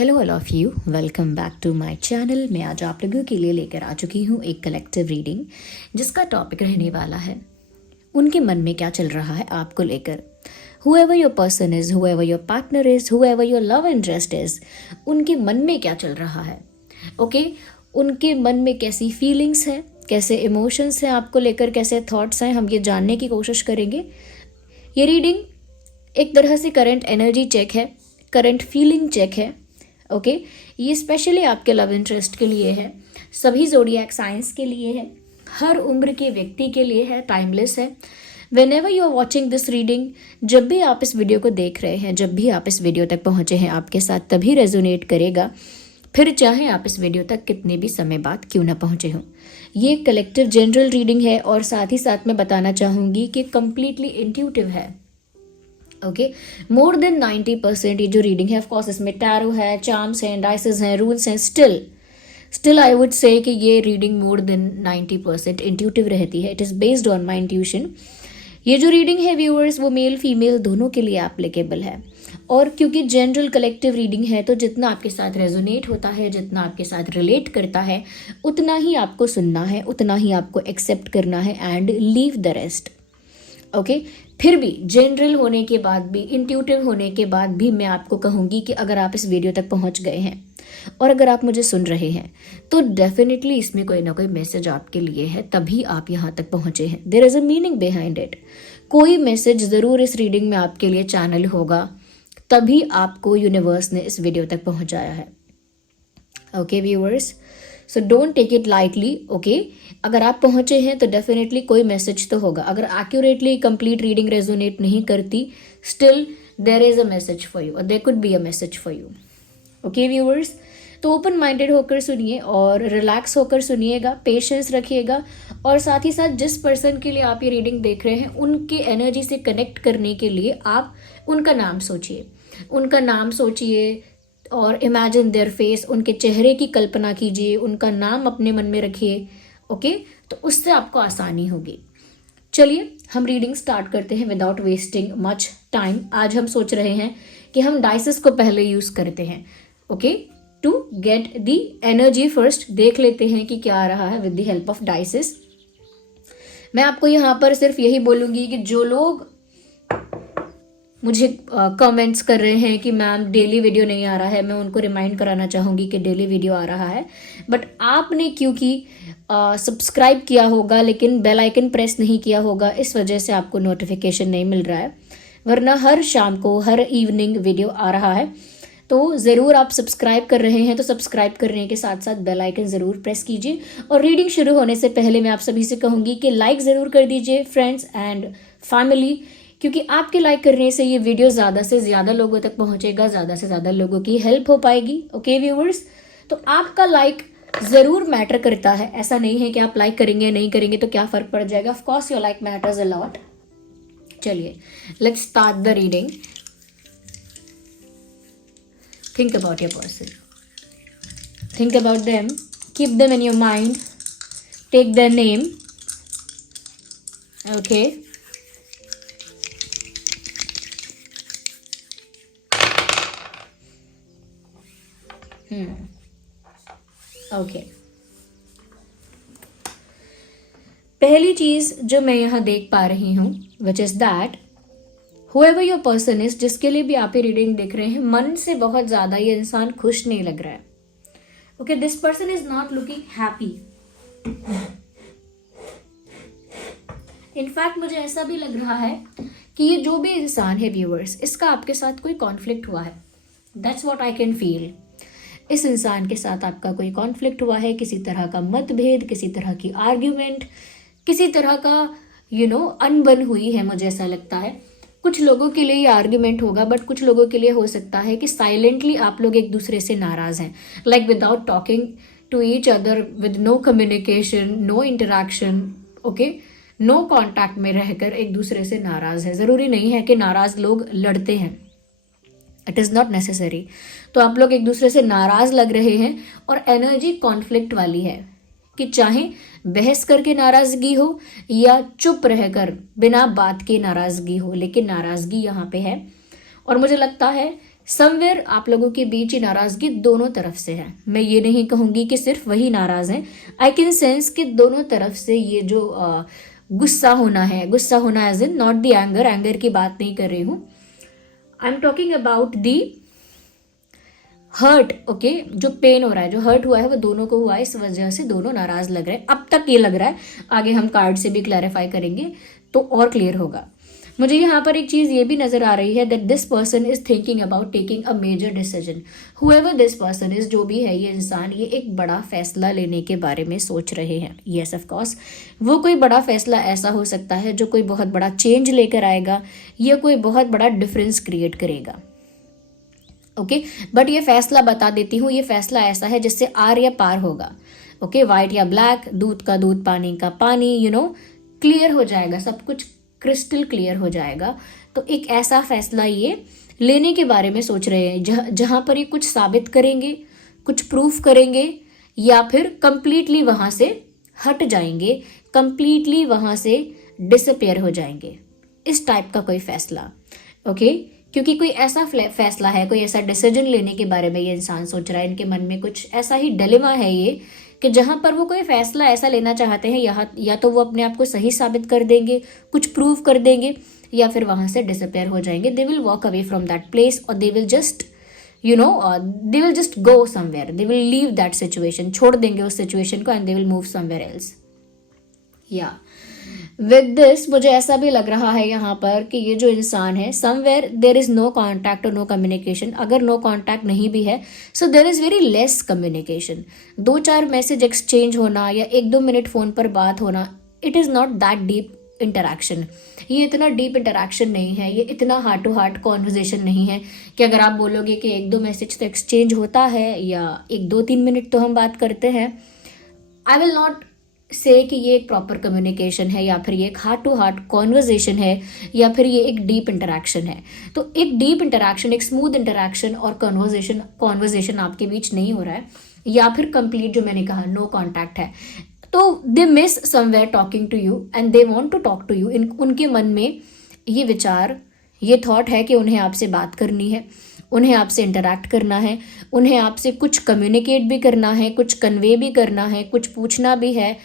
Hello all of you, welcome back to my channel. मैं आज आप लोगों के लिए लेकर आ चुकी हूँ एक कलेक्टिव रीडिंग जिसका टॉपिक रहने वाला है उनके मन में क्या चल रहा है आपको लेकर। Whoever your person is, whoever your partner is, whoever your love interest is, उनके मन में क्या चल रहा है। ओके उनके मन में कैसी फीलिंग्स है, कैसे इमोशंस हैं आपको लेकर, कैसे थॉट्स हैं, हम ये जानने की कोशिश करेंगे। ये रीडिंग एक तरह से करंट एनर्जी चेक है, करंट फीलिंग चेक है। ओके ये स्पेशली आपके लव इंटरेस्ट के लिए है, सभी ज़ोडिएक साइंस के लिए है, हर उम्र के व्यक्ति के लिए है, टाइमलेस है। Whenever you are watching this reading, जब भी आप इस वीडियो को देख रहे हैं, जब भी आप इस वीडियो तक पहुँचे हैं, आपके साथ तभी रेजोनेट करेगा, फिर चाहे आप इस वीडियो तक कितने भी समय बाद क्यों ना पहुँचे हों। ये कलेक्टिव जनरल रीडिंग है और साथ ही साथ मैं बताना चाहूँगी कि कम्प्लीटली इंट्यूटिव है। ओके मोर देन 90% ये जो रीडिंग है, ऑफकोर्स इसमें टैरो है, चार्म्स हैं, डाइसेस हैं, रूल्स हैं, स्टिल आई वुड से कि ये रीडिंग मोर देन 90% इंट्यूटिव रहती है। It is based on my intuition. ये जो रीडिंग है व्यूअर्स, वो मेल फीमेल दोनों के लिए एप्लीकेबल है। और क्योंकि जनरल कलेक्टिव रीडिंग है तो जितना आपके साथ रेजोनेट होता है, जितना आपके साथ रिलेट करता है, उतना ही आपको सुनना है, उतना ही आपको एक्सेप्ट करना है and leave the rest. Okay फिर भी जनरल होने के बाद भी, इंट्यूटिव होने के बाद भी मैं आपको कहूँगी कि अगर आप इस वीडियो तक पहुँच गए हैं और अगर आप मुझे सुन रहे हैं तो डेफिनेटली इसमें कोई ना कोई मैसेज आपके लिए है, तभी आप यहाँ तक पहुँचे हैं। There is a meaning behind it. कोई मैसेज ज़रूर इस रीडिंग में आपके लिए चैनल होगा, तभी आपको यूनिवर्स ने इस वीडियो तक पहुँचाया है। Okay viewers, so don't take it lightly. Okay अगर आप पहुंचे हैं तो डेफिनेटली कोई मैसेज तो होगा। अगर एक्यूरेटली कंप्लीट रीडिंग रेजोनेट नहीं करती, still there is a message for you और there could be a message for you. Okay viewers, तो ओपन माइंडेड होकर सुनिए और रिलैक्स होकर सुनिएगा, पेशेंस रखिएगा और साथ ही साथ जिस पर्सन के लिए आप ये रीडिंग देख रहे हैं उनके एनर्जी से कनेक्ट करने के लिए आप उनका नाम सोचिए, उनका नाम सोचिए और इमेजिन देयर फेस, उनके चेहरे की कल्पना कीजिए, उनका नाम अपने मन में रखिए। ओके तो उससे आपको आसानी होगी। चलिए हम रीडिंग स्टार्ट करते हैं विदाउट वेस्टिंग मच टाइम। आज हम सोच रहे हैं कि हम डाइसेस को पहले यूज करते हैं। Okay to get the energy first, देख लेते हैं कि क्या आ रहा है with the help of dices. मैं आपको यहाँ पर सिर्फ यही बोलूंगी कि जो लोग मुझे कमेंट्स कर रहे हैं कि मैम डेली वीडियो नहीं आ रहा है, मैं उनको रिमाइंड कराना चाहूँगी कि डेली वीडियो आ रहा है। बट आपने क्योंकि सब्सक्राइब किया होगा लेकिन बेल आइकन प्रेस नहीं किया होगा, इस वजह से आपको नोटिफिकेशन नहीं मिल रहा है, वरना हर शाम को, हर इवनिंग वीडियो आ रहा है। तो ज़रूर आप सब्सक्राइब कर रहे हैं तो सब्सक्राइब करने के साथ साथ बेल आइकन ज़रूर प्रेस कीजिए। और रीडिंग शुरू होने से पहले मैं आप सभी से कहूँगी कि लाइक ज़रूर कर दीजिए फ्रेंड्स एंड फैमिली, क्योंकि आपके लाइक करने से ये वीडियो ज़्यादा से ज़्यादा लोगों तक पहुँचेगा, ज़्यादा से ज़्यादा लोगों की हेल्प हो पाएगी। ओके व्यूअर्स, तो आपका लाइक ज़रूर मैटर करता है। ऐसा नहीं है कि आप लाइक करेंगे नहीं करेंगे तो क्या फ़र्क पड़ जाएगा। Of course your like matters a lot. चलिए let's start the reading. Think about your person, think about them, keep them in your mind, take their name. Okay okay पहली चीज जो मैं यहाँ देख पा रही हूँ which is that whoever your person is, जिसके लिए भी आप ये रीडिंग देख रहे हैं, मन से बहुत ज्यादा ये इंसान खुश नहीं लग रहा है। Okay this person is not looking happy. In fact मुझे ऐसा भी लग रहा है कि ये जो भी इंसान है व्यूअर्स, इसका आपके साथ कोई कॉन्फ्लिक्ट हुआ है। That's what I can feel. इस इंसान के साथ आपका कोई कॉन्फ्लिक्ट हुआ है, किसी तरह का मतभेद, किसी तरह की आर्ग्यूमेंट, किसी तरह का अनबन हुई है। मुझे ऐसा लगता है कुछ लोगों के लिए ये आर्ग्यूमेंट होगा, बट कुछ लोगों के लिए हो सकता है कि साइलेंटली आप लोग एक दूसरे से नाराज हैं, like without talking to each other, with no communication, no interaction, okay no contact में रहकर एक दूसरे से नाराज है। ज़रूरी नहीं है कि नाराज लोग लड़ते हैं, इट इज़ नॉट नेसेसरी। तो आप लोग एक दूसरे से नाराज लग रहे हैं और एनर्जी कॉन्फ्लिक्ट वाली है कि चाहे बहस करके नाराजगी हो या चुप रहकर बिना बात के नाराजगी हो, लेकिन नाराजगी यहाँ पे है। और मुझे लगता है समवेयर आप लोगों के बीच ये नाराजगी दोनों तरफ से है। मैं ये नहीं कहूंगी कि सिर्फ वही नाराज हैं, आई कैन सेंस कि दोनों तरफ से ये जो गुस्सा होना है, गुस्सा होना as in not the anger, anger की बात नहीं कर रही हूं, I am talking about the hurt. Okay, जो पेन हो रहा है, जो हर्ट हुआ है वो दोनों को हुआ है, इस वजह से दोनों नाराज लग रहे हैं। अब तक ये लग रहा है, आगे हम कार्ड से भी क्लैरिफाई करेंगे तो और क्लियर होगा। मुझे यहाँ पर एक चीज ये भी नजर आ रही है that this person is thinking about taking a major decision. However this person is, जो भी है ये इंसान, ये एक बड़ा फैसला लेने के बारे में सोच रहे हैं। यस ऑफ कोर्स, वो कोई बड़ा फैसला ऐसा हो सकता है जो कोई बहुत बड़ा चेंज लेकर आएगा या कोई बहुत बड़ा डिफरेंस क्रिएट करेगा। ओके, बट ये फैसला बता देती हूँ, ये फैसला ऐसा है जिससे आर या पार होगा। ओके, व्हाइट या ब्लैक, दूध का दूध, पानी का पानी, क्लियर हो जाएगा, सब कुछ क्रिस्टल क्लियर हो जाएगा। तो एक ऐसा फैसला ये लेने के बारे में सोच रहे हैं जहां पर ये कुछ साबित करेंगे, कुछ प्रूफ करेंगे, या फिर कंप्लीटली वहां से हट जाएंगे, कंप्लीटली वहां से डिसअपियर हो जाएंगे। इस टाइप का कोई फैसला। ओके, क्योंकि कोई ऐसा फैसला है, कोई ऐसा डिसीजन लेने के बारे में ये इंसान सोच रहा है, इनके मन में कुछ ऐसा ही डिलेमा है ये, कि जहां पर वो कोई फैसला ऐसा लेना चाहते हैं, या तो वो अपने आप को सही साबित कर देंगे, कुछ प्रूव कर देंगे, या फिर वहां से डिसअपियर हो जाएंगे। They will walk away from that place, और they will just they will just go somewhere, they will leave that situation, छोड़ देंगे उस सिचुएशन को, and they will move somewhere else. या विद दिस मुझे ऐसा भी लग रहा है यहाँ पर कि ये जो इंसान है, somewhere there is no contact और नो कम्युनिकेशन। अगर नो कॉन्टैक्ट नहीं भी है, so there is very less communication. 2-4 message exchange होना या 1-2 मिनट फोन पर बात होना, it is not that deep interaction. ये इतना डीप इंटरैक्शन नहीं है, ये इतना हार्ट टू हार्ट कॉन्वर्जेशन नहीं है कि अगर आप बोलोगे कि 1-2 मैसेज तो एक्सचेंज होता है या 1-2-3 मिनट तो हम बात करते हैं, आई विल नॉट से कि ये एक प्रॉपर कम्युनिकेशन है, या फिर ये एक हार्ट टू हार्ट कॉन्वर्जेशन है, या फिर ये एक डीप इंटरैक्शन है। तो एक डीप इंटरैक्शन, एक स्मूथ इंटरैक्शन और कॉन्वर्जेशन आपके बीच नहीं हो रहा है, या फिर कंप्लीट जो मैंने कहा नो कॉन्टैक्ट है। तो they miss somewhere talking to you and they want to talk to you. उनके मन में ये विचार, ये थॉट है कि उन्हें आपसे बात करनी है, उन्हें आपसे इंटरैक्ट करना है, उन्हें आपसे कुछ कम्युनिकेट भी करना है, कुछ कन्वे भी करना है, कुछ पूछना भी है।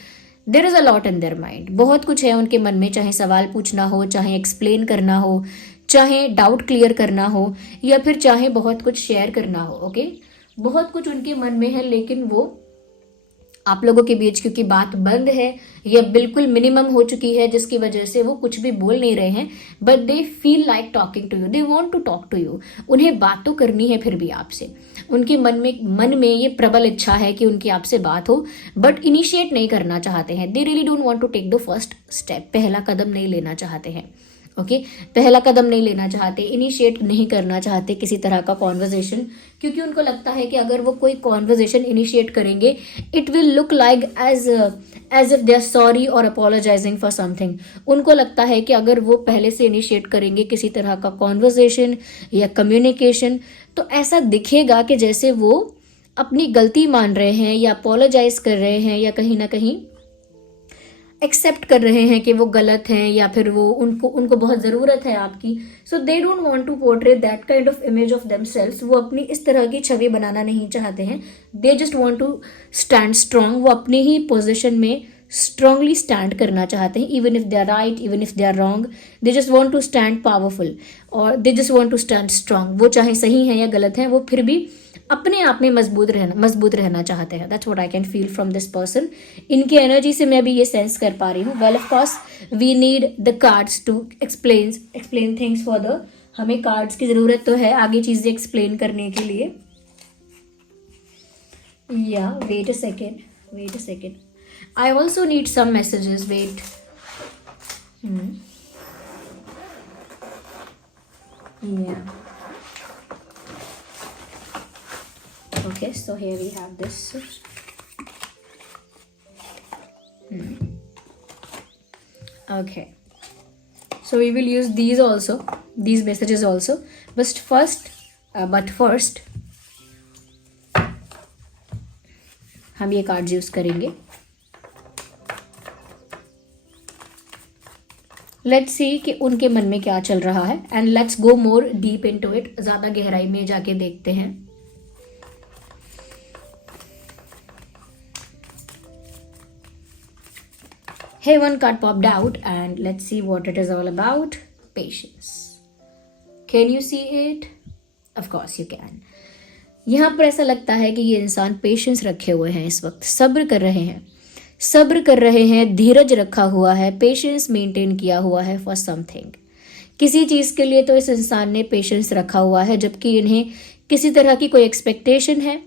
There is a lot in their mind, बहुत कुछ है उनके मन में, चाहे सवाल पूछना हो, चाहे एक्सप्लेन करना हो, चाहे डाउट क्लियर करना हो, या फिर चाहे बहुत कुछ शेयर करना हो। ओके, बहुत कुछ उनके मन में है, लेकिन वो आप लोगों के बीच क्योंकि बात बंद है या बिल्कुल मिनिमम हो चुकी है, जिसकी वजह से वो कुछ भी बोल नहीं रहे हैं, but they feel like talking to you, they want to talk to you. उन्हें बात तो करनी है फिर भी आपसे, उनके मन में ये प्रबल इच्छा है कि उनकी आपसे बात हो, बट इनिशिएट नहीं करना चाहते हैं। They really don't want to take the first step, पहला कदम नहीं लेना चाहते हैं। ओके, पहला कदम नहीं लेना चाहते, इनिशिएट नहीं करना चाहते किसी तरह का कॉन्वर्जेशन, क्योंकि उनको लगता है कि अगर वो कोई कॉन्वर्जेशन इनिशिएट करेंगे, it will look like as if they are sorry और अपोलोजाइजिंग फॉर समथिंग। उनको लगता है कि अगर वो पहले से इनिशिएट करेंगे किसी तरह का कॉन्वर्जेशन या कम्युनिकेशन, तो ऐसा दिखेगा कि जैसे वो अपनी गलती मान रहे हैं या अपोलोजाइज कर रहे हैं, या कहीं ना कहीं एक्सेप्ट कर रहे हैं कि वो गलत हैं, या फिर वो उनको बहुत ज़रूरत है आपकी। So they don't want to portray that kind of image of themselves. वो अपनी इस तरह की छवि बनाना नहीं चाहते हैं। They just want to stand strong, वो अपनी ही पोजीशन में स्ट्रांगली स्टैंड करना चाहते हैं, even if they are right, even if they are wrong, they just want to stand powerful, और they just want to stand strong. वो चाहे सही है या गलत है, वो फिर भी अपने आप में मजबूत रहना चाहते हैं। That's what I can feel from this person. इनकी एनर्जी से मैं भी ये सेंस कर पा रही हूँ। Well of course we need the cards to explain things for the, हमें कार्ड्स की जरूरत तो है आगे चीजें एक्सप्लेन करने के लिए। Yeah wait a second, I also need some messages, wait. Okay, so here we have this. Okay, so we will use these messages also, but first हम ये कार्ड्स यूज करेंगे। लेट्स सी कि उनके मन में क्या चल रहा है and let's go more deep into it, ज्यादा गहराई में जाके देखते हैं। Hey, one card popped out and let's see what it is all about. Patience. Can you see it? Of course you can. यहाँ पर ऐसा लगता है कि ये इंसान पेशेंस रखे हुए हैं, इस वक्त सब्र कर रहे हैं, सब्र कर रहे हैं, धीरज रखा हुआ है, पेशेंस मेंटेन किया हुआ है फॉर समथिंग। किसी चीज़ के लिए तो इस इंसान ने पेशेंस रखा हुआ है, जबकि इन्हें किसी तरह की कोई एक्सपेक्टेशन है,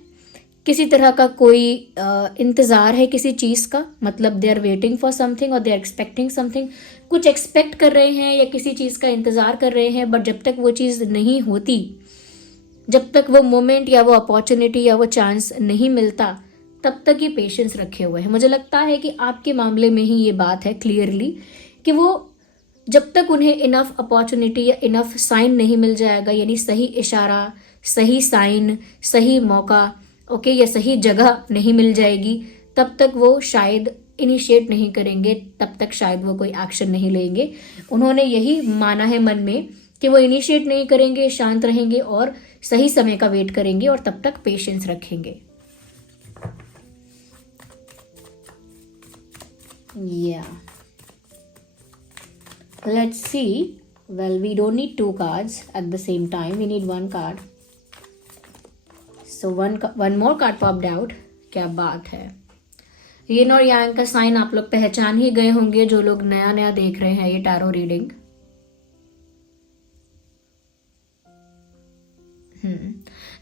किसी तरह का कोई इंतज़ार है किसी चीज़ का, मतलब they are waiting for something और दे आर एक्सपेक्टिंग समथिंग। कुछ एक्सपेक्ट कर रहे हैं या किसी चीज़ का इंतज़ार कर रहे हैं, बट जब तक वो चीज़ नहीं होती, जब तक वो मोमेंट या वो अपॉर्चुनिटी या वो चांस नहीं मिलता, तब तक ये पेशेंस रखे हुए हैं। मुझे लगता है कि आपके मामले में ही ये बात है क्लियरली कि वो जब तक उन्हें इनफ अपॉर्चुनिटी या इनफ साइन नहीं मिल जाएगा, यानी सही इशारा, सही साइन, सही मौका, ओके, या सही जगह नहीं मिल जाएगी, तब तक वो शायद इनिशिएट नहीं करेंगे, तब तक शायद वो कोई एक्शन नहीं लेंगे। उन्होंने यही माना है मन में कि वो इनिशिएट नहीं करेंगे, शांत रहेंगे और सही समय का वेट करेंगे और तब तक पेशेंस रखेंगे। Yeah. Let's see. Well, we don't need two cards at the same time. We need one card. So one more card popped out. क्या बात है। यिन और यांग का साइन आप लोग पहचान ही गए होंगे, जो लोग नया नया देख रहे हैं ये टैरो रीडिंग।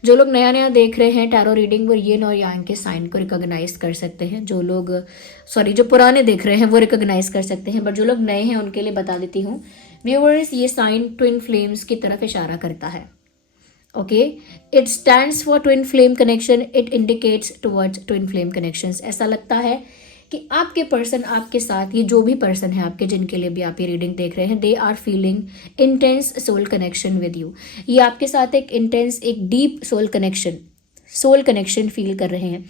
जो लोग नया नया देख रहे हैं टैरो रीडिंग, वो यिन और यांग के साइन को रिकॉग्नाइज कर सकते हैं। जो लोग जो पुराने देख रहे हैं वो रिकॉग्नाइज कर सकते हैं, बट जो लोग नए हैं उनके लिए बता देती हूँ व्यूअर्स, ये साइन ट्विन फ्लेम्स की तरफ इशारा करता है। Okay, it stands for twin flame connection, it indicates towards twin flame connections. ऐसा लगता है कि आपके पर्सन आपके साथ, ये जो भी पर्सन है आपके जिनके लिए भी आप ये रीडिंग देख रहे हैं, they are feeling intense soul connection with you. ये आपके साथ एक इंटेंस, एक डीप सोल कनेक्शन फील कर रहे हैं।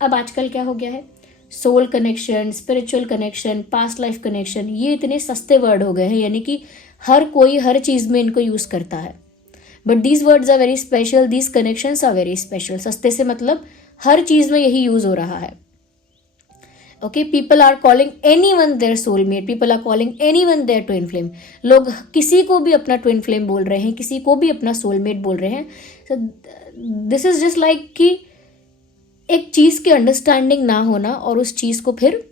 अब आजकल क्या हो गया है, soul connection, spiritual connection, past life connection, ये इतने सस्ते वर्ड हो गए हैं, यानी कि हर कोई हर चीज़ में इनको यूज़ करता है। But these words are very special, these connections are very special. सस्ते से मतलब हर चीज़ में यही यूज़ हो रहा है। Okay, people are calling anyone their soulmate, people are calling anyone their twin flame. लोग किसी को भी अपना ट्विन फ्लेम बोल रहे हैं, किसी को भी अपना सोलमेट बोल रहे हैं। So this is just like कि एक चीज़ की अंडरस्टैंडिंग ना होना और उस चीज़ को फिर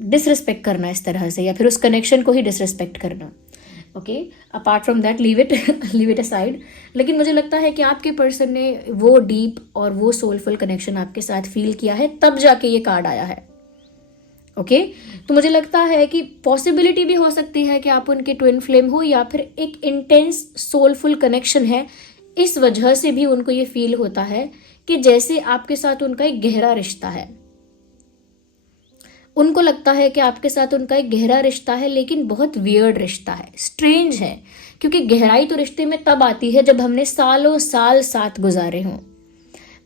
डिसरिस्पेक्ट करना इस तरह से, या फिर उस कनेक्शन को ही डिसरिस्पेक्ट करना। Okay, apart from that leave it aside. लेकिन मुझे लगता है कि आपके पर्सन ने वो डीप और वो सोलफुल कनेक्शन आपके साथ फील किया है, तब जाके ये कार्ड आया है। ओके, तो मुझे लगता है कि पॉसिबिलिटी भी हो सकती है कि आप उनके ट्विन फ्लेम हो, या फिर एक इंटेंस सोलफुल कनेक्शन है, इस वजह से भी उनको ये फील होता है कि जैसे आपके साथ उनका एक गहरा रिश्ता है। उनको लगता है कि आपके साथ उनका एक गहरा रिश्ता है, लेकिन बहुत वियर्ड रिश्ता है, स्ट्रेंज है, क्योंकि गहराई तो रिश्ते में तब आती है जब हमने सालों साल साथ गुजारे हों।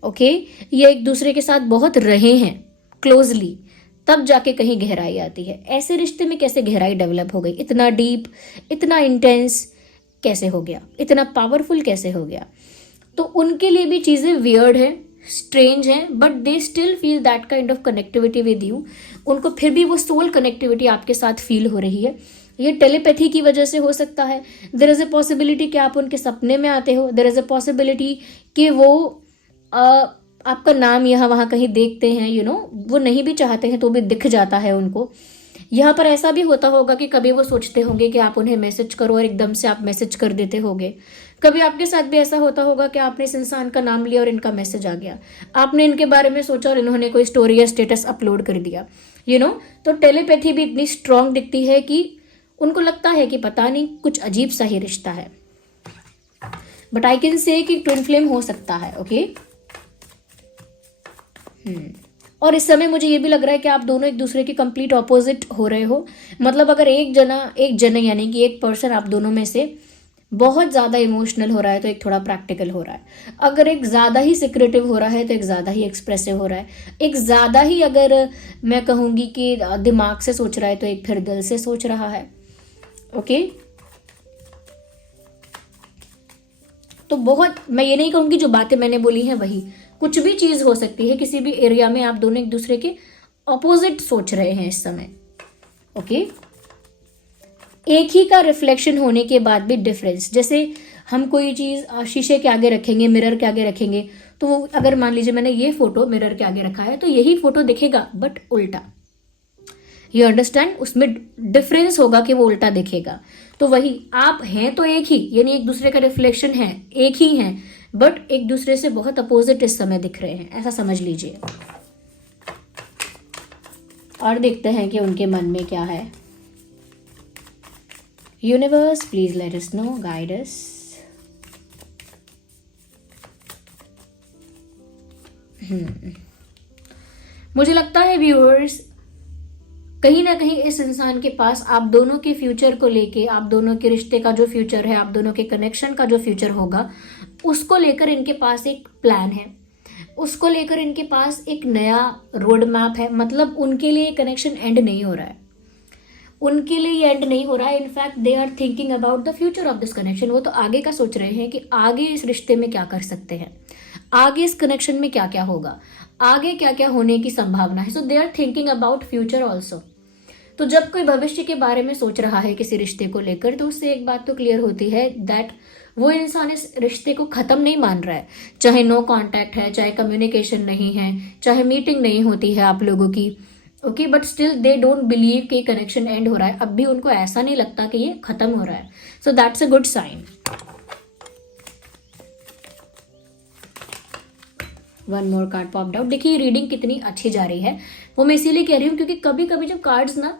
ओके, ये एक दूसरे के साथ बहुत रहे हैं क्लोजली, तब जाके कहीं गहराई आती है। ऐसे रिश्ते में कैसे गहराई डेवलप हो गई, इतना डीप, इतना इंटेंस कैसे हो गया, इतना पावरफुल कैसे हो गया। तो उनके लिए भी चीज़ें वियर्ड है, स्ट्रेंज हैं, but they still feel that kind of connectivity with you. उनको फिर भी वो सोल कनेक्टिविटी आपके साथ फील हो रही है। ये टेलीपैथी की वजह से हो सकता है। देयर इज़ अ पॉसिबिलिटी कि आप उनके सपने में आते हो। देयर इज़ अ पॉसिबिलिटी कि वो आपका नाम यहाँ वहाँ कहीं देखते हैं, वो नहीं भी चाहते हैं तो भी दिख जाता है उनको। यहाँ पर ऐसा भी होता होगा कि कभी वो सोचते होंगे कि आप उन्हें मैसेज करो और एकदम से आप मैसेज कर देते होंगे। कभी आपके साथ भी ऐसा होता होगा कि आपने इस इंसान का नाम लिया और इनका मैसेज आ गया, आपने इनके बारे में सोचा और इन्होंने कोई स्टोरी या स्टेटस अपलोड कर दिया। तो टेलीपैथी भी इतनी स्ट्रांग दिखती है कि उनको लगता है कि पता नहीं कुछ अजीब सा ही रिश्ता है। बट आई कैन से कि ट्विन फ्लेम हो सकता है। ओके, और इस समय मुझे ये भी लग रहा है कि आप दोनों एक दूसरे के कंप्लीट ऑपोजिट हो रहे हो। मतलब अगर एक जना यानी कि एक पर्सन आप दोनों में से बहुत ज़्यादा इमोशनल हो रहा है तो एक थोड़ा प्रैक्टिकल हो रहा है, अगर एक ज़्यादा ही सिक्रेटिव हो रहा है तो एक ज़्यादा ही एक्सप्रेसिव हो रहा है, एक ज़्यादा ही अगर मैं कहूँगी कि दिमाग से सोच रहा है तो एक फिर दिल से सोच रहा है। ओके, तो बहुत, मैं ये नहीं कहूँगी जो बातें मैंने बोली हैं वही, कुछ भी चीज़ हो सकती है, किसी भी एरिया में आप दोनों एक दूसरे के ऑपोजिट सोच रहे हैं इस समय। ओके, एक ही का रिफ्लेक्शन होने के बाद भी डिफरेंस, जैसे हम कोई चीज़ शीशे के आगे रखेंगे, मिरर के आगे रखेंगे, तो वो अगर मान लीजिए मैंने ये फोटो मिरर के आगे रखा है तो यही फोटो दिखेगा बट उल्टा, यू अंडरस्टैंड, उसमें डिफरेंस होगा कि वो उल्टा दिखेगा। तो वही आप हैं तो एक ही, यानी एक दूसरे का रिफ्लेक्शन है, एक ही हैं, बट एक दूसरे से बहुत अपोजिट इस समय दिख रहे हैं, ऐसा समझ लीजिए। और देखते हैं कि उनके मन में क्या है। Universe please let us know, guide us. मुझे लगता है व्यूअर्स, कहीं ना कहीं इस इंसान के पास आप दोनों के फ्यूचर को लेके, आप दोनों के रिश्ते का जो फ्यूचर है, आप दोनों के कनेक्शन का जो फ्यूचर होगा, उसको लेकर इनके पास एक प्लान है, उसको लेकर इनके पास एक नया रोड मैप है। मतलब उनके लिए कनेक्शन एंड नहीं हो रहा है, उनके लिए ये एंड नहीं हो रहा है। In fact they are thinking about the future of this connection. वो तो आगे का सोच रहे हैं कि आगे इस रिश्ते में क्या कर सकते हैं, आगे इस कनेक्शन में क्या क्या होगा, आगे क्या क्या होने की संभावना है। So they are thinking about future also. तो जब कोई भविष्य के बारे में सोच रहा है किसी रिश्ते को लेकर, तो उससे एक बात तो क्लियर होती है दैट वो इंसान इस रिश्ते को खत्म नहीं मान रहा है। चाहे नो कांटेक्ट है, चाहे कम्युनिकेशन नहीं है, चाहे मीटिंग नहीं होती है आप लोगों की, okay, but still they don't believe कि कनेक्शन एंड हो रहा है। अब भी उनको ऐसा नहीं लगता कि ये खत्म हो रहा है। So that's a good sign. One more card popped out. देखिए रीडिंग कितनी अच्छी जा रही है, वो मैं इसीलिए कह रही हूँ क्योंकि कभी कभी जब कार्ड्स ना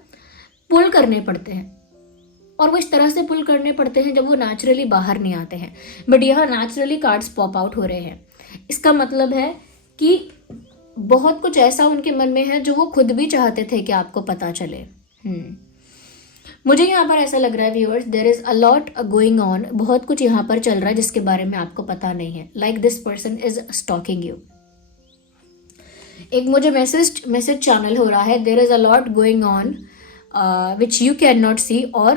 पुल करने पड़ते हैं, और वो इस तरह से पुल करने पड़ते हैं जब वो नेचुरली बाहर नहीं आते हैं, बट यहाँ नेचुरली कार्ड्स पॉप आउट हो रहे हैं। इसका मतलब है कि बहुत कुछ ऐसा उनके मन में है जो वो खुद भी चाहते थे कि आपको पता चले। मुझे यहाँ पर ऐसा लग रहा है viewers, there is a lot going on, बहुत कुछ यहाँ पर चल रहा है जिसके बारे में आपको पता नहीं है। Like this person is stalking you. एक मुझे मैसेज चैनल हो रहा है, there is a lot going on which you can not see, और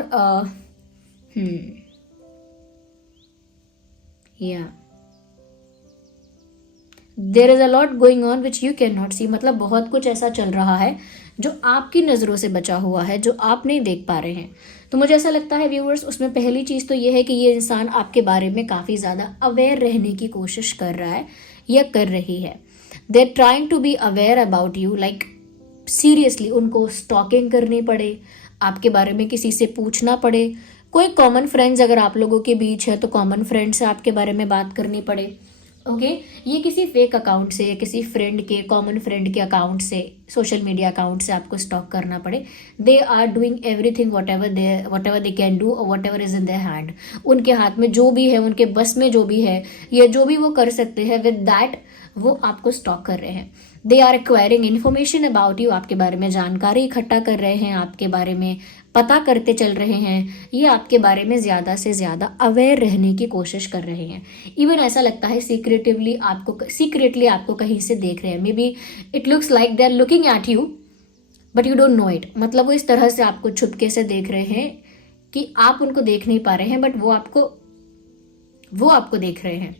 या there is a lot going on which you can not see, मतलब बहुत कुछ ऐसा चल रहा है जो आपकी नज़रों से बचा हुआ है, जो आप नहीं देख पा रहे हैं। तो मुझे ऐसा लगता है व्यूअर्स, उसमें पहली चीज़ तो ये है कि ये इंसान आपके बारे में काफ़ी ज़्यादा अवेयर रहने की कोशिश कर रहा है या कर रही है। They are trying to be aware about you, like seriously उनको स्टॉकिंग करनी पड़े, आपके बारे में किसी से पूछना पड़े, कोई कॉमन फ्रेंड्स अगर आप लोगों के बीच है तो कॉमन फ्रेंड से आपके बारे में बात करनी पड़े। ओके, ये किसी फेक अकाउंट से, किसी फ्रेंड के, कॉमन फ्रेंड के अकाउंट से, सोशल मीडिया अकाउंट से आपको स्टॉक करना पड़े। They are doing everything whatever they can do, और whatever is in their hand. उनके हाथ में जो भी है, उनके बस में जो भी है, या जो भी वो कर सकते हैं, विद दैट वो आपको स्टॉक कर रहे हैं। They are acquiring information about you, आपके बारे में जानकारी इकट्ठा कर रहे हैं, आपके बारे में पता करते चल रहे हैं, ये आपके बारे में ज़्यादा से ज़्यादा अवेयर रहने की कोशिश कर रहे हैं। इवन ऐसा लगता है सीक्रेटली आपको कहीं से देख रहे हैं। Maybe it looks like they are looking at you but you don't know it. मतलब वो इस तरह से आपको छुपके से देख रहे हैं कि आप उनको देख नहीं पा रहे हैं, बट वो आपको देख रहे हैं।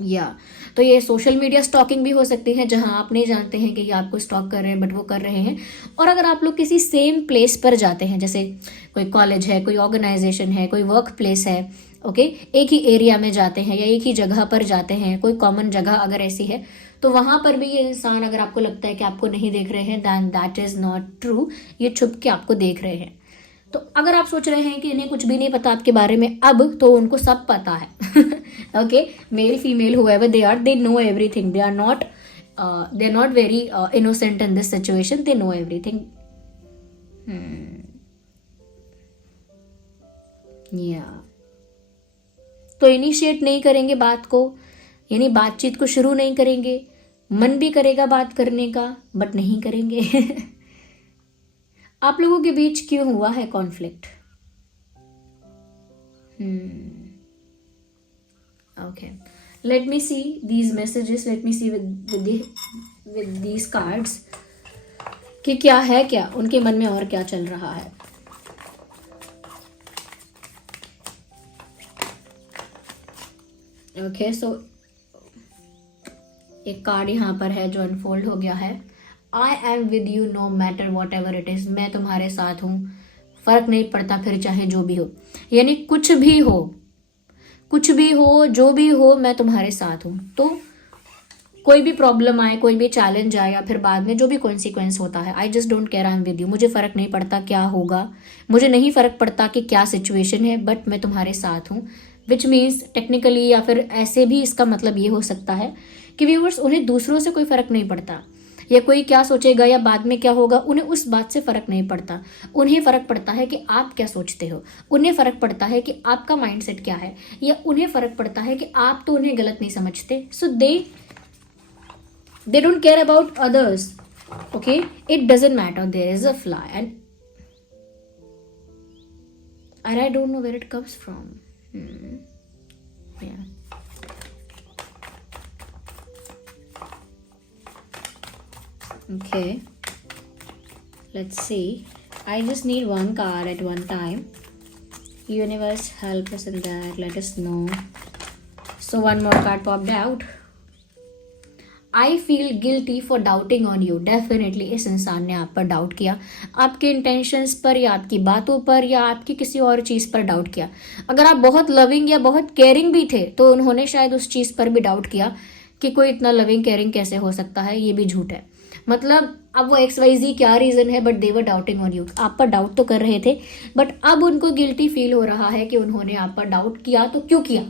या तो ये सोशल मीडिया स्टॉकिंग भी हो सकती है, जहां आप नहीं जानते हैं कि ये आपको स्टॉक कर रहे हैं बट वो कर रहे हैं। और अगर आप लोग किसी सेम प्लेस पर जाते हैं, जैसे कोई कॉलेज है, कोई ऑर्गेनाइजेशन है, कोई वर्क प्लेस है, ओके, एक ही एरिया में जाते हैं या एक ही जगह पर जाते हैं, कोई कॉमन जगह अगर ऐसी है, तो वहां पर भी ये इंसान, अगर आपको लगता है कि आपको नहीं देख रहे हैं, then that is not true, ये छुप के आपको देख रहे हैं। तो अगर आप सोच रहे हैं कि इन्हें कुछ भी नहीं पता आपके बारे में, अब तो उनको सब पता है। Okay, male female however they know everything. They are not very innocent in this situation, they know everything. या तो इनिशिएट नहीं करेंगे बात को, यानी बातचीत को शुरू नहीं करेंगे। मन भी करेगा बात करने का बट नहीं करेंगे। आप लोगों के बीच क्यों हुआ है conflict? Okay, let me see these messages, let me see with these cards कि क्या है, क्या उनके मन में और क्या चल रहा है. ओके, सो एक कार्ड यहाँ पर है जो अनफोल्ड हो गया है. I am with you know matter what ever it is. मैं तुम्हारे साथ हूँ, फर्क नहीं पड़ता फिर चाहे जो भी हो. यानी कुछ भी हो, कुछ भी हो, जो भी हो, मैं तुम्हारे साथ हूँ. तो कोई भी प्रॉब्लम आए, कोई भी चैलेंज आए, या फिर बाद में जो भी कॉन्सिक्वेंस होता है, I just don't care, I am with you. मुझे फर्क नहीं पड़ता क्या होगा, मुझे नहीं फर्क पड़ता कि क्या सिचुएशन है, बट मैं तुम्हारे साथ हूँ. विच मीन्स टेक्निकली या फिर ऐसे भी इसका मतलब ये हो सकता है कि व्यूअर्स, उन्हें दूसरों से कोई फर्क नहीं पड़ता, या कोई क्या सोचेगा या बाद में क्या होगा, उन्हें उस बात से फर्क नहीं पड़ता. उन्हें फर्क पड़ता है कि आप क्या सोचते हो, उन्हें फर्क पड़ता है कि आपका माइंडसेट क्या है, या उन्हें फर्क पड़ता है कि आप तो उन्हें गलत नहीं समझते. सो they don't care about others. Okay, it doesn't matter, there is a fly, and I don't know where it comes from. Yeah. Okay, let's see. I just need one card at one time. Universe, help us in that, let us know. So one more card popped out. I feel guilty for doubting on you. Definitely इस इंसान ने आप पर doubt किया, आपके intentions पर, या आपकी बातों पर, या आपकी किसी और चीज़ पर डाउट किया. अगर आप बहुत लविंग या बहुत केयरिंग भी थे तो उन्होंने शायद उस चीज़ पर भी डाउट किया कि कोई इतना लविंग केयरिंग कैसे हो सकता है, ये भी झूठ है. मतलब अब वो XYZ क्या रीज़न है, but they were doubting on you. आप पर डाउट तो कर रहे थे, बट अब उनको गिल्टी फील हो रहा है कि उन्होंने आप पर डाउट किया तो क्यों किया.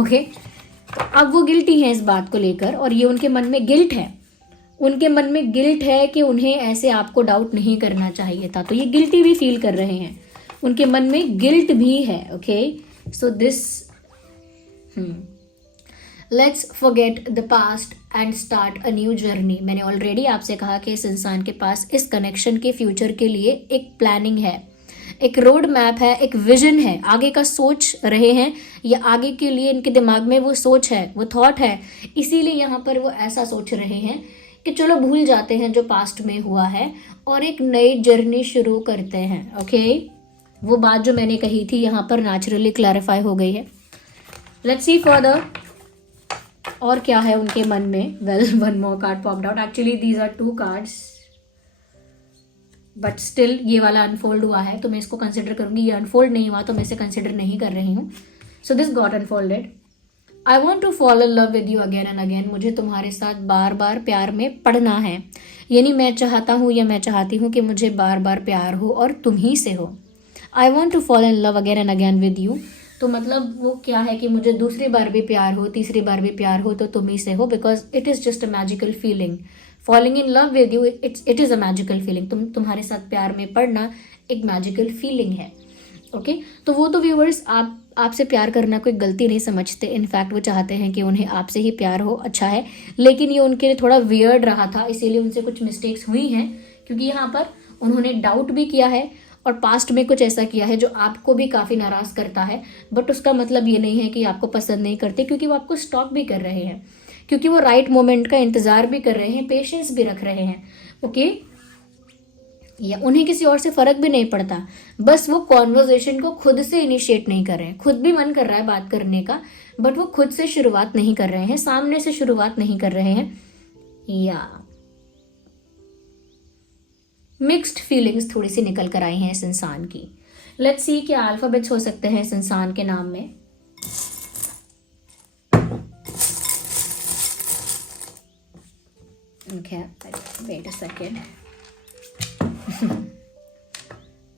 ओके, अब वो गिल्टी है इस बात को लेकर, और ये उनके मन में गिल्ट है. उनके मन में गिल्ट है कि उन्हें ऐसे आपको डाउट नहीं करना चाहिए था, तो ये गिल्टी भी फील कर रहे हैं. उनके मन में गिल्ट भी है. Okay, so this let's forget the past and start a new journey. मैंने ऑलरेडी आपसे कहा कि इस इंसान के पास इस कनेक्शन के फ्यूचर के लिए एक प्लानिंग है, एक रोड मैप है, एक विजन है, आगे का सोच रहे हैं, या आगे के लिए इनके दिमाग में वो सोच है, वो थॉट है. इसीलिए यहाँ पर वो ऐसा सोच रहे हैं कि चलो भूल जाते हैं जो पास्ट में हुआ है और एक नई जर्नी शुरू करते हैं. ओके, वो बात जो मैंने कही थी यहाँ पर नेचुरली क्लैरिफाई हो गई है. लेट्स सी फर्दर और क्या है उनके मन में. Well, one more card popped out. Actually these are 2 cards, but still ये वाला अनफोल्ड हुआ है तो मैं इसको कंसिडर करूंगी. ये अनफोल्ड नहीं हुआ तो मैं इसे कंसिडर नहीं कर रही हूँ. So this got unfolded. I want to fall in love with you again and again. मुझे तुम्हारे साथ बार बार प्यार में पड़ना है. यानी मैं चाहता हूँ या मैं चाहती हूँ कि मुझे बार बार प्यार हो और तुम ही से हो. I want to fall in love again and again with you. तो मतलब वो क्या है कि मुझे दूसरी बार भी प्यार हो, तीसरी बार भी प्यार हो तो तुम ही से हो, because it is just a magical feeling. Falling in love with you, it is a magical feeling. तुम्हारे साथ प्यार में पड़ना एक मैजिकल फीलिंग है. ओके, तो वो तो व्यूअर्स आपसे प्यार करना कोई गलती नहीं समझते. इनफैक्ट वो चाहते हैं कि उन्हें आपसे ही प्यार हो, अच्छा है. लेकिन ये उनके लिए थोड़ा वियर्ड रहा था, इसीलिए उनसे कुछ मिस्टेक्स हुई हैं, क्योंकि यहाँ पर उन्होंने डाउट भी किया है और पास्ट में कुछ ऐसा किया है जो आपको भी काफ़ी नाराज़ करता है. बट उसका मतलब ये नहीं है कि आपको पसंद नहीं करते, क्योंकि वो आपको स्टॉक भी कर रहे हैं, क्योंकि वो राइट मोमेंट का इंतज़ार भी कर रहे हैं, पेशेंस भी रख रहे हैं. ओके, या उन्हें किसी और से फ़र्क भी नहीं पड़ता, बस वो कॉन्वर्जेशन को खुद से इनिशिएट नहीं कर रहे हैं. खुद भी मन कर रहा है बात करने का, बट वो खुद से शुरुआत नहीं कर रहे हैं, सामने से शुरुआत नहीं कर रहे हैं. या मिक्स्ड फीलिंग्स थोड़ी सी निकल कर आई हैं इस इंसान की. लेट्स सी क्या अल्फाबेट्स हो सकते हैं इस इंसान के नाम में. Okay, wait a second.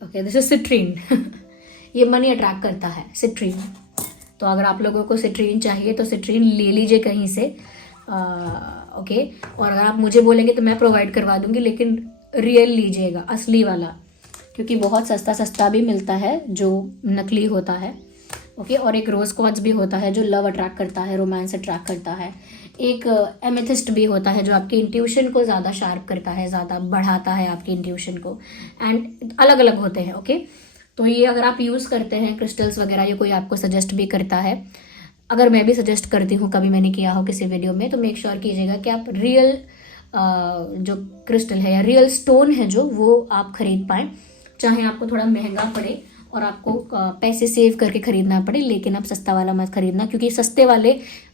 Okay, this is citrine. ये मनी अट्रैक्ट करता है, सिट्रीन. तो अगर आप लोगों को सिट्रीन चाहिए तो सिट्रीन ले लीजिए कहीं से. ओके, और अगर आप मुझे बोलेंगे तो मैं प्रोवाइड करवा दूंगी, लेकिन रियल लीजिएगा, असली वाला, क्योंकि बहुत सस्ता सस्ता भी मिलता है जो नकली होता है. ओके, और एक रोज क्वार्ट्ज भी होता है जो लव अट्रैक्ट करता है, रोमांस अट्रैक्ट करता है. एक एमेथिस्ट भी होता है जो आपकी इंट्यूशन को ज़्यादा शार्प करता है, ज़्यादा बढ़ाता है आपकी इंट्यूशन को. एंड अलग अलग होते हैं. ओके, तो ये अगर आप यूज़ करते हैं क्रिस्टल्स वगैरह, ये कोई आपको सजेस्ट भी करता है, अगर मैं भी सजेस्ट करती हूँ, कभी मैंने किया हो किसी वीडियो में, तो मेक श्योर कीजिएगा कि आप रियल जो क्रिस्टल है या रियल स्टोन है जो, वो आप खरीद पाएँ। चाहे आपको थोड़ा महंगा पड़े और आपको पैसे सेव करके खरीदना पड़े, लेकिन आप सस्ता वाला मत खरीदना, क्योंकि सस्ते वाले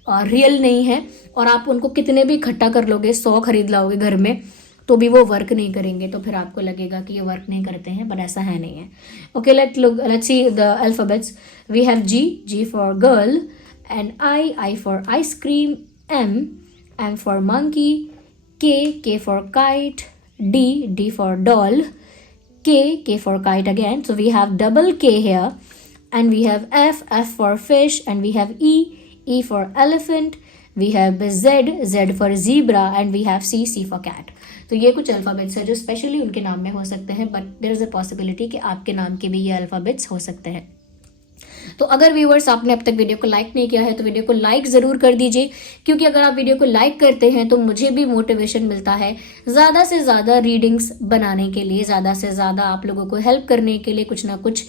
रियल नहीं है और आप उनको कितने भी इकट्ठा कर लोगे, 100 खरीद लाओगे घर में, तो भी वो वर्क नहीं करेंगे, तो फिर आपको लगेगा कि ये वर्क नहीं करते हैं, बट ऐसा है नहीं है। Okay, let's see the alphabets. We have G for girl, and I for ice cream, M for monkey, K for kite, D for doll, K for kite again. So we have double K here, and we have F for fish, and we have E for elephant, we have Z for zebra, and we have C for cat. तो ये कुछ alphabets है जो specially उनके नाम में हो सकते हैं, but there is a possibility कि आपके नाम के भी ये अल्फ़ाबेट्स हो सकते हैं। तो अगर व्यूअर्स आपने अब तक वीडियो को लाइक नहीं किया है तो वीडियो को लाइक ज़रूर कर दीजिए, क्योंकि अगर आप वीडियो को लाइक करते हैं तो मुझे भी मोटिवेशन मिलता है ज़्यादा से ज़्यादा रीडिंग्स बनाने के लिए, ज़्यादा से ज़्यादा आप लोगों को हेल्प करने के लिए, कुछ ना कुछ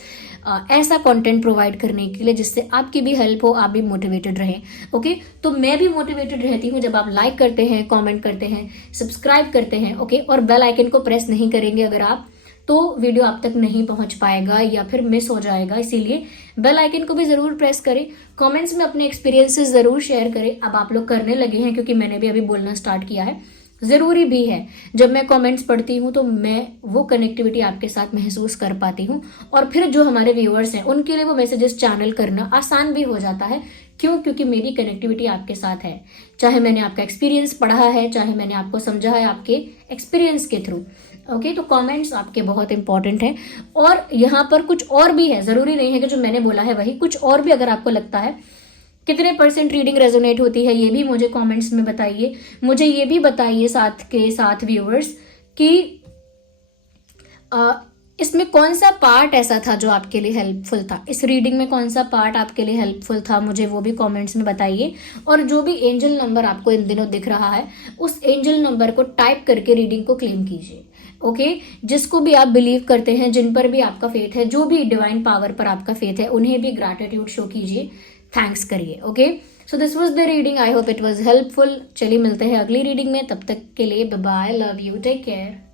ऐसा कंटेंट प्रोवाइड करने के लिए जिससे आपकी भी हेल्प हो, आप भी मोटिवेटेड रहें। ओके, तो मैं भी मोटिवेटेड रहती हूँ जब आप लाइक करते हैं, कमेंट करते हैं, सब्सक्राइब करते हैं। ओके, और बेल आइकन को प्रेस नहीं करेंगे अगर आप, तो वीडियो आप तक नहीं पहुंच पाएगा या फिर मिस हो जाएगा, इसीलिए बेल आइकन को भी ज़रूर प्रेस करें। कमेंट्स में अपने एक्सपीरियंसेस ज़रूर शेयर करें। अब आप लोग करने लगे हैं, क्योंकि मैंने भी अभी बोलना स्टार्ट किया है, ज़रूरी भी है। जब मैं कमेंट्स पढ़ती हूँ तो मैं वो कनेक्टिविटी आपके साथ महसूस कर पाती हूँ, और फिर जो हमारे व्यूअर्स हैं उनके लिए वो मैसेजेस चैनल करना आसान भी हो जाता है। क्यों? क्योंकि मेरी कनेक्टिविटी आपके साथ है, चाहे मैंने आपका एक्सपीरियंस पढ़ा है, चाहे मैंने आपको समझा है आपके एक्सपीरियंस के थ्रू। ओके, तो कमेंट्स आपके बहुत इंपॉर्टेंट हैं। और यहाँ पर कुछ और भी है, ज़रूरी नहीं है कि जो मैंने बोला है वही, कुछ और भी अगर आपको लगता है। कितने % रीडिंग रेजोनेट होती है ये भी मुझे कमेंट्स में बताइए। मुझे ये भी बताइए साथ के साथ व्यूअर्स कि इसमें कौन सा पार्ट ऐसा था जो आपके लिए हेल्पफुल था, इस रीडिंग में कौन सा पार्ट आपके लिए हेल्पफुल था, मुझे वो भी कमेंट्स में बताइए। और जो भी एंजल नंबर आपको इन दिनों दिख रहा है, उस एंजल नंबर को टाइप करके रीडिंग को क्लेम कीजिए। ओके, जिसको भी आप बिलीव करते हैं, जिन पर भी आपका फेथ है, जो भी डिवाइन पावर पर आपका फेथ है, उन्हें भी ग्रैटिट्यूड शो कीजिए, थैंक्स करिए। Okay, so this was the reading, I hope it was helpful. चलिए मिलते हैं अगली रीडिंग में, तब तक के लिए bye bye, love you, take care.